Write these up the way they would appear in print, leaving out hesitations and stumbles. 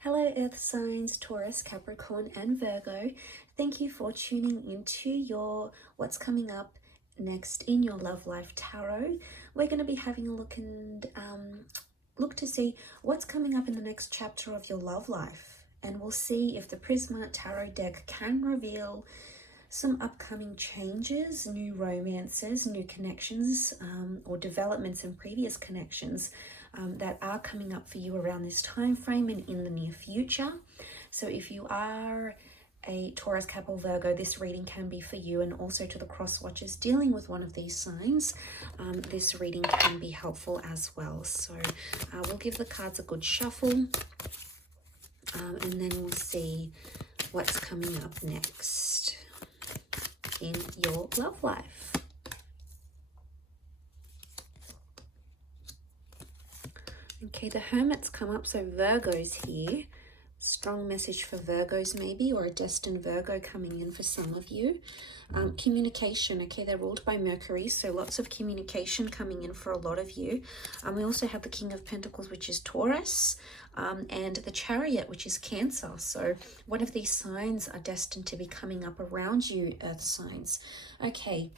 Hello Earth signs, Taurus, Capricorn and Virgo. Thank you for tuning into your what's coming up next in your love life tarot. We're going to be having a look and look to see what's coming up in the next chapter of your love life. And we'll see if the Prisma Tarot deck can reveal some upcoming changes, new romances, new connections, or developments in previous connections that are coming up for you around this time frame and in the near future. So if you are a Taurus, Cap or Virgo, this reading can be for you, and also to the cross watchers dealing with one of these signs, this reading can be helpful as well. So we'll give the cards a good shuffle, and then we'll see what's coming up next in your love life. Okay, the Hermit's come up, so Virgo's here. Strong message for Virgos maybe, or a destined Virgo coming in for some of you. Communication, okay, they're ruled by Mercury, so lots of communication coming in for a lot of you. We also have the King of Pentacles, which is Taurus, and the Chariot, which is Cancer. So one of these signs are destined to be coming up around you, Earth signs. Okay,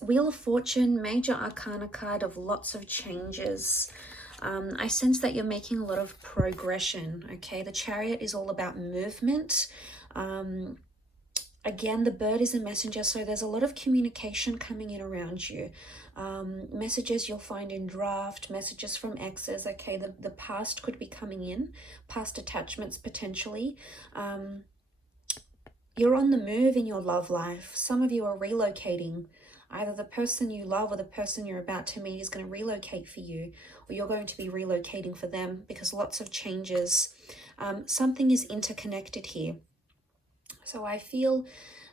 Wheel of Fortune, major arcana card of lots of changes. I sense that you're making a lot of progression, okay? The Chariot is all about movement. Again, the bird is a messenger, so there's a lot of communication coming in around you. Messages you'll find in draft, messages from exes, okay? The past could be coming in, past attachments potentially. You're on the move in your love life. Some of you are relocating. Either the person you love or the person you're about to meet is going to relocate for you, or you're going to be relocating for them, because lots of changes. Something is interconnected here. So I feel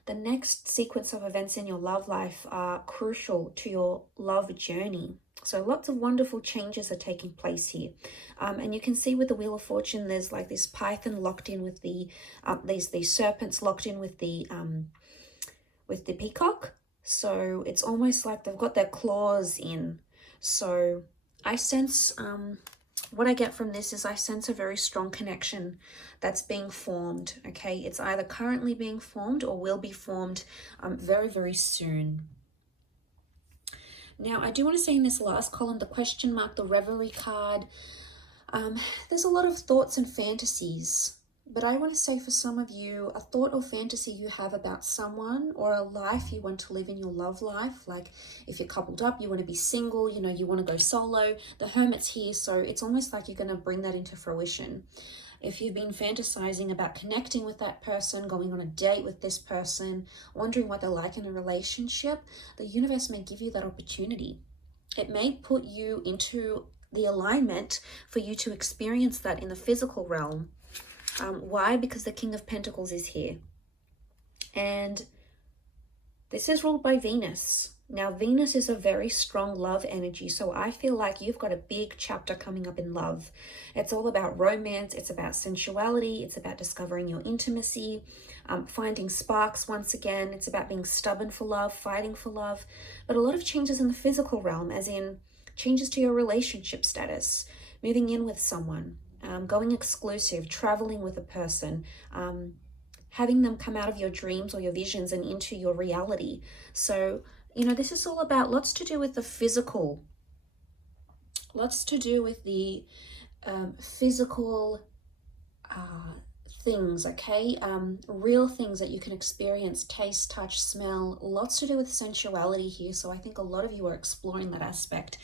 the next sequence of events in your love life are crucial to your love journey. So lots of wonderful changes are taking place here. And you can see with the Wheel of Fortune, there's like this python locked in with the, these serpents locked in with the peacock. So it's almost like they've got their claws in. So I sense, what I get from this is I sense a very strong connection that's being formed, okay? It's either currently being formed or will be formed very, very soon. Now, I do want to say in this last column, the question mark, the reverie card, there's a lot of thoughts and fantasies. But I want to say for some of you, a thought or fantasy you have about someone or a life you want to live in your love life. Like if you're coupled up, you want to be single, you know, you want to go solo. The Hermit's here, so it's almost like you're going to bring that into fruition. If you've been fantasizing about connecting with that person, going on a date with this person, wondering what they're like in a relationship, the universe may give you that opportunity. It may put you into the alignment for you to experience that in the physical realm. Why? Because the King of Pentacles is here. And this is ruled by Venus. Now, Venus is a very strong love energy. So I feel like you've got a big chapter coming up in love. It's all about romance. It's about sensuality. It's about discovering your intimacy, finding sparks once again. It's about being stubborn for love, fighting for love. But a lot of changes in the physical realm, as in changes to your relationship status, moving in with someone, going exclusive, traveling with a person, having them come out of your dreams or your visions and into your reality. So, you know, this is all about lots to do with the physical, lots to do with the physical things, okay? Real things that you can experience, taste, touch, smell, lots to do with sensuality here. So I think a lot of you are exploring that aspect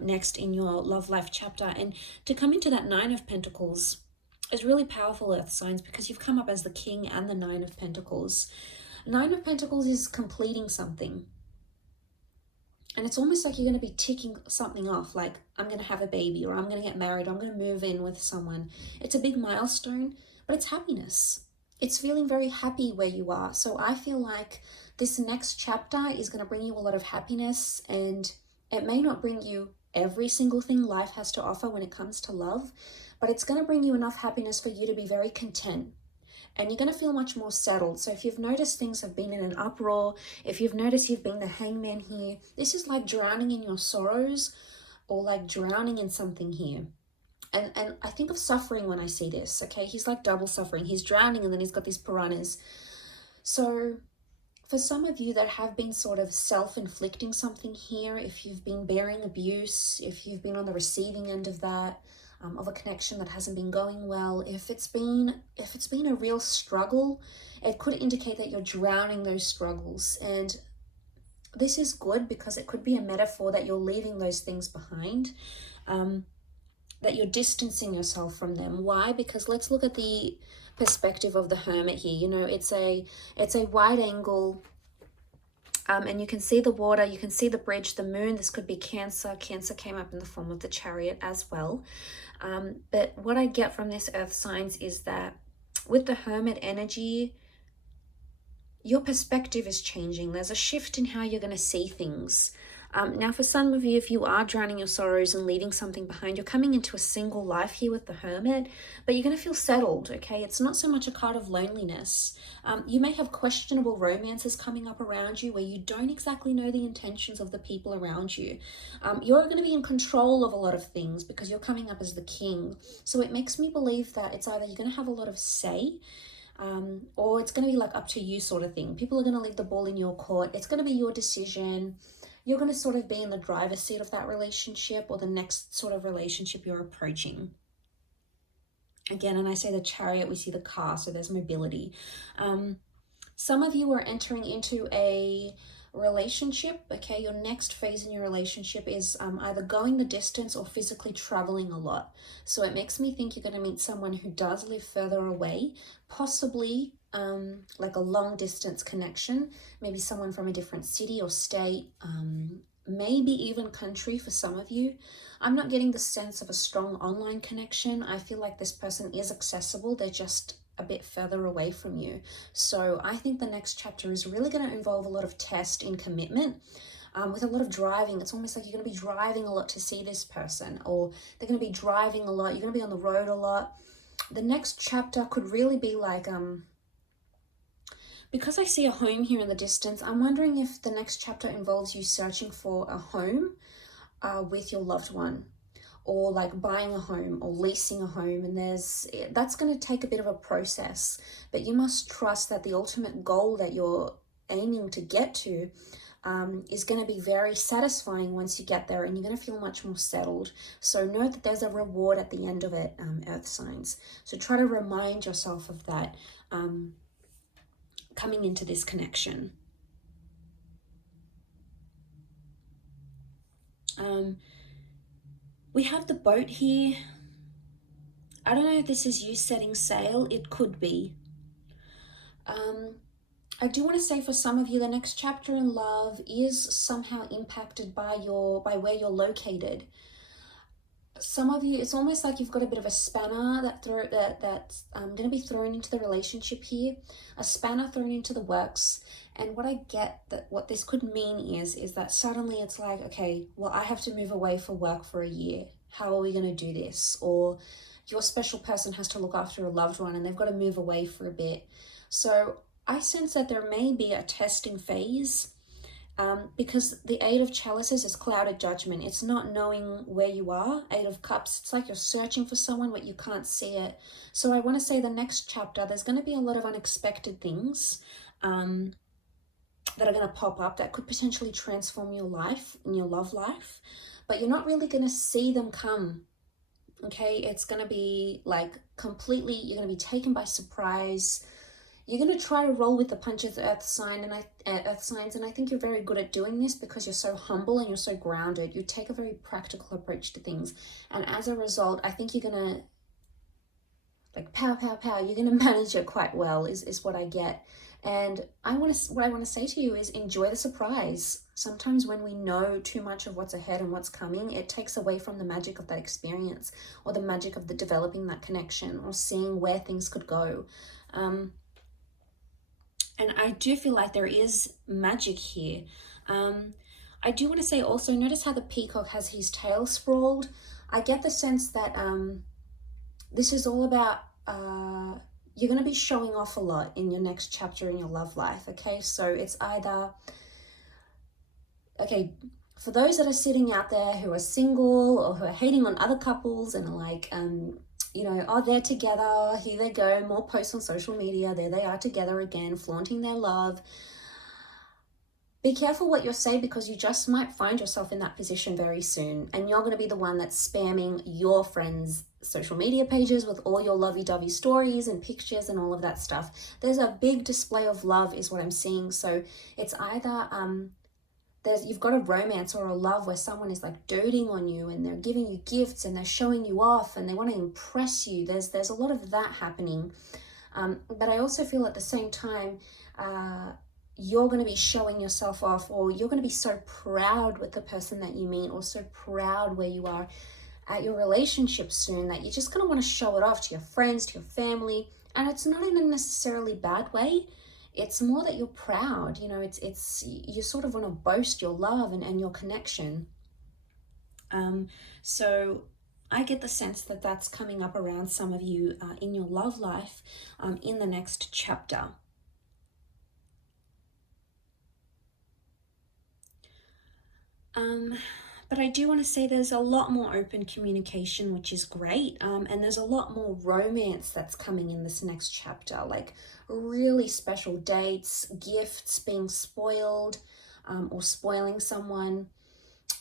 next in your love life chapter. And to come into that Nine of Pentacles is really powerful, Earth signs, because you've come up as the King and the Nine of Pentacles. Nine of Pentacles is completing something. And it's almost like you're going to be ticking something off, like I'm going to have a baby, or I'm going to get married, or I'm going to move in with someone. It's a big milestone, but it's happiness. It's feeling very happy where you are. So I feel like this next chapter is going to bring you a lot of happiness, and it may not bring you every single thing life has to offer when it comes to love, but it's going to bring you enough happiness for you to be very content. And you're going to feel much more settled. So if you've noticed things have been in an uproar, if you've noticed you've been the hangman here, this is like drowning in your sorrows or like drowning in something here. And I think of suffering when I see this, okay? He's like double suffering. He's drowning and then he's got these piranhas. So for some of you that have been sort of self-inflicting something here, if you've been bearing abuse, if you've been on the receiving end of that, of a connection that hasn't been going well, if it's been a real struggle, it could indicate that you're drowning those struggles. And this is good because it could be a metaphor that you're leaving those things behind, that you're distancing yourself from them. Why? Because let's look at the perspective of the Hermit here. You know, it's a wide angle, and you can see the water, you can see the bridge, the moon. This could be Cancer. Cancer came up in the form of the Chariot as well. But what I get from this earth signs is that with the Hermit energy, your perspective is changing. There's a shift in how you're going to see things. Now, for some of you, if you are drowning your sorrows and leaving something behind, you're coming into a single life here with the Hermit, but you're going to feel settled, okay? It's not so much a card of loneliness. You may have questionable romances coming up around you where you don't exactly know the intentions of the people around you. You're going to be in control of a lot of things because you're coming up as the king. So it makes me believe that it's either you're going to have a lot of say, or it's going to be like up to you sort of thing. People are going to leave the ball in your court. It's going to be your decision. You're going to sort of be in the driver's seat of that relationship or the next sort of relationship you're approaching. Again, and I say the Chariot, we see the car, so there's mobility. Some of you are entering into a relationship, okay? Your next phase in your relationship is either going the distance or physically traveling a lot. So it makes me think you're going to meet someone who does live further away, possibly like a long distance connection, maybe someone from a different city or state, maybe even country for some of you. I'm not getting the sense of a strong online connection. I feel like this person is accessible. They're just a bit further away from you. So I think the next chapter is really going to involve a lot of test in commitment, with a lot of driving. It's almost like you're going to be driving a lot to see this person, or they're going to be driving a lot. You're going to be on the road a lot. The next chapter could really be like, because I see a home here in the distance, I'm wondering if the next chapter involves you searching for a home with your loved one, or like buying a home or leasing a home. And that's going to take a bit of a process, but you must trust that the ultimate goal that you're aiming to get to is going to be very satisfying once you get there, and you're going to feel much more settled. So note that there's a reward at the end of it, earth signs. So try to remind yourself of that coming into this connection. We have the boat here. I don't know if this is you setting sail. It could be. I do want to say for some of you, the next chapter in love is somehow impacted by where you're located. Some of you, it's almost like you've got a bit of a spanner that's going to be thrown into the relationship here, a spanner thrown into the works. And what I get that what this could mean is that suddenly it's like, okay, well, I have to move away for work for a year. How are we going to do this? Or your special person has to look after a loved one and they've got to move away for a bit. So I sense that there may be a testing phase, because the Eight of Chalices is clouded judgment. It's not knowing where you are. Eight of Cups, it's like you're searching for someone but you can't see it. So I want to say the next chapter, there's going to be a lot of unexpected things that are going to pop up that could potentially transform your life and your love life, but you're not really going to see them come. Okay, it's going to be like completely, you're going to be taken by surprise. You're going to try to roll with the punches, earth signs, and I think you're very good at doing this because you're so humble and you're so grounded. You take a very practical approach to things, and as a result, I think you're going to like pow, pow, pow. You're going to manage it quite well, is what I get. And what I want to say to you is enjoy the surprise. Sometimes when we know too much of what's ahead and what's coming, it takes away from the magic of that experience, or the magic of the developing that connection, or seeing where things could go. And I do feel like there is magic here. I do want to say also, notice how the peacock has his tail sprawled. I get the sense that this is all about, you're going to be showing off a lot in your next chapter in your love life, okay? So it's either, okay, For those that are sitting out there who are single or who are hating on other couples and are like, you know, oh, they're together, here they go, more posts on social media, there they are together again, flaunting their love. Be careful what you say, because you just might find yourself in that position very soon, and you're going to be the one that's spamming your friends' social media pages with all your lovey-dovey stories and pictures and all of that stuff. There's a big display of love is what I'm seeing. So it's either you've got a romance or a love where someone is like doting on you and they're giving you gifts and they're showing you off and they want to impress you. There's a lot of that happening. But I also feel at the same time, you're going to be showing yourself off, or you're going to be so proud with the person that you meet, or so proud where you are at your relationship soon, that you're just going to want to show it off to your friends, to your family. And it's not in a necessarily bad way. It's more that you're proud, you know, it's you sort of want to boast your love and your connection. So I get the sense that that's coming up around some of you in your love life in the next chapter. But I do want to say there's a lot more open communication, which is great. And there's a lot more romance that's coming in this next chapter, like really special dates, gifts, being spoiled, or spoiling someone,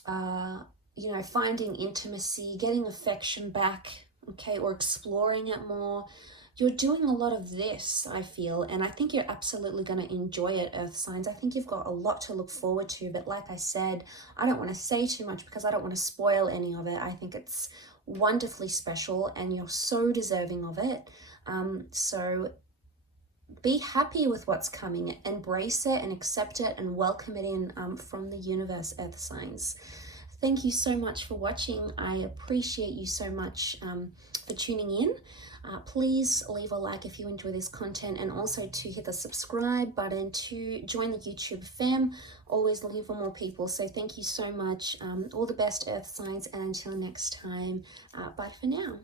you know, finding intimacy, getting affection back, okay, or exploring it more. You're doing a lot of this, I feel, and I think you're absolutely going to enjoy it, Earth signs. I think you've got a lot to look forward to, but like I said, I don't want to say too much because I don't want to spoil any of it. I think it's wonderfully special and you're so deserving of it. So be happy with what's coming, embrace it and accept it and welcome it in from the universe, Earth signs. Thank you so much for watching. I appreciate you so much for tuning in. Please leave a like if you enjoy this content, and also to hit the subscribe button to join the YouTube fam. Always looking for more people. So thank you so much. All the best, Earth signs, and until next time, bye for now.